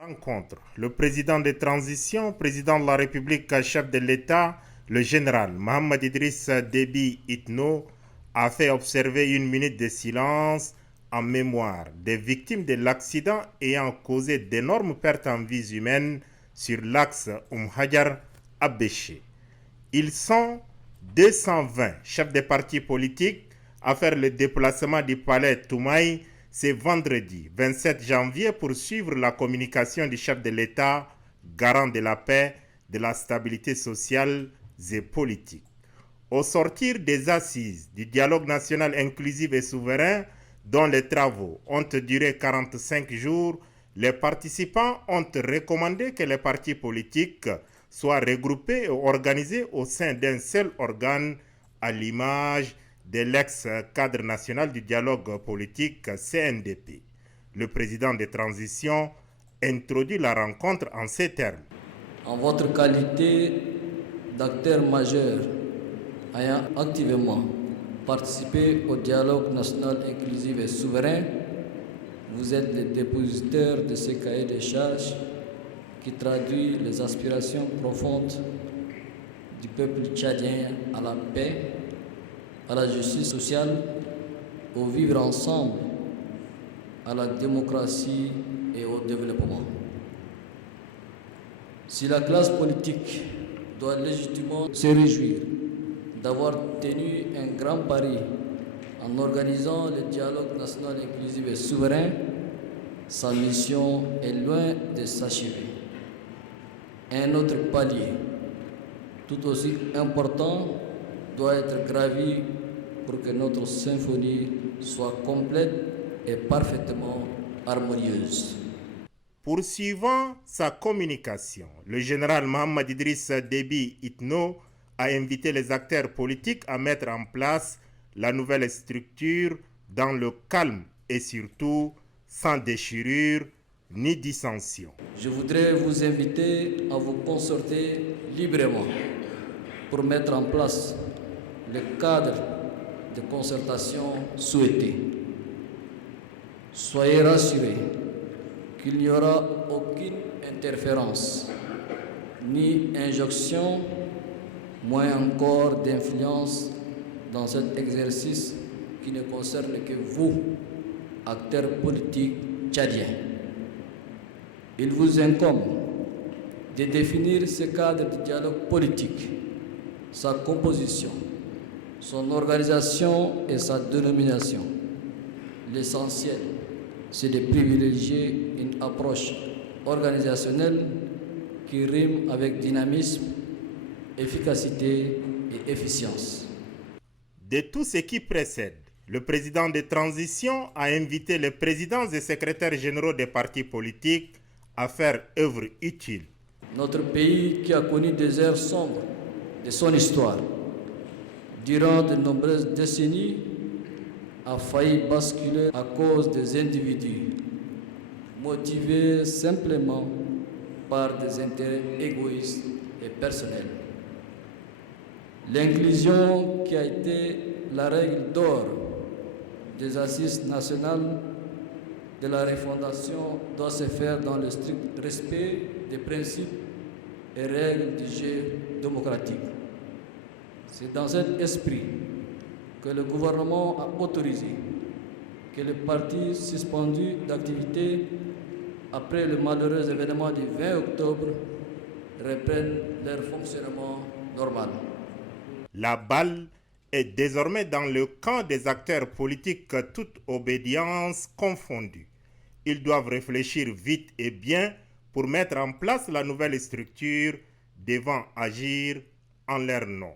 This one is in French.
Rencontre. Le président de transition, président de la République, chef de l'État, le général Mohamed Idriss Déby Itno a fait observer une minute de silence en mémoire des victimes de l'accident ayant causé d'énormes pertes en vies humaines sur l'axe Hadjar-Abéché. Ils sont 220 chefs de partis politiques à faire le déplacement du palais Toumaï ce vendredi 27 janvier pour suivre la communication du chef de l'État, garant de la paix, de la stabilité sociale et politique. Au sortir des assises du dialogue national inclusif et souverain, dont les travaux ont duré 45 jours, les participants ont recommandé que les partis politiques soient regroupés et organisés au sein d'un seul organe à l'image de l'ex-cadre national du dialogue politique CNDP. Le président de transition introduit la rencontre en ces termes. En votre qualité d'acteur majeur ayant activement participé au dialogue national inclusif et souverain, vous êtes le dépositaire de ce cahier des charges qui traduit les aspirations profondes du peuple tchadien à la paix, à la justice sociale, au vivre ensemble, à la démocratie et au développement. Si la classe politique doit légitimement se réjouir d'avoir tenu un grand pari en organisant le dialogue national inclusif et souverain, sa mission est loin de s'achever. Un autre palier, tout aussi important, doit être gravi pour que notre symphonie soit complète et parfaitement harmonieuse. Poursuivant sa communication, le général Mohamed Idriss Déby Itno a invité les acteurs politiques à mettre en place la nouvelle structure dans le calme et surtout sans déchirure ni dissension. Je voudrais vous inviter à vous concerter librement pour mettre en place le cadre de concertation souhaité. Soyez rassurés qu'il n'y aura aucune interférence ni injonction, moins encore d'influence dans cet exercice qui ne concerne que vous, acteurs politiques tchadiens. Il vous incombe de définir ce cadre de dialogue politique, sa composition, son organisation et sa dénomination. L'essentiel, c'est de privilégier une approche organisationnelle qui rime avec dynamisme, efficacité et efficience. De tout ce qui précède, le président de transition a invité les présidents et secrétaires généraux des partis politiques à faire œuvre utile. Notre pays, qui a connu des ères sombres de son histoire, durant de nombreuses décennies, a failli basculer à cause des individus motivés simplement par des intérêts égoïstes et personnels. L'inclusion, qui a été la règle d'or des assises nationales de la refondation, doit se faire dans le strict respect des principes et règles du jeu démocratique. C'est dans cet esprit que le gouvernement a autorisé que les partis suspendus d'activité après le malheureux événement du 20 octobre reprennent leur fonctionnement normal. La balle est désormais dans le camp des acteurs politiques, toute obédience confondue. Ils doivent réfléchir vite et bien pour mettre en place la nouvelle structure devant agir en leur nom.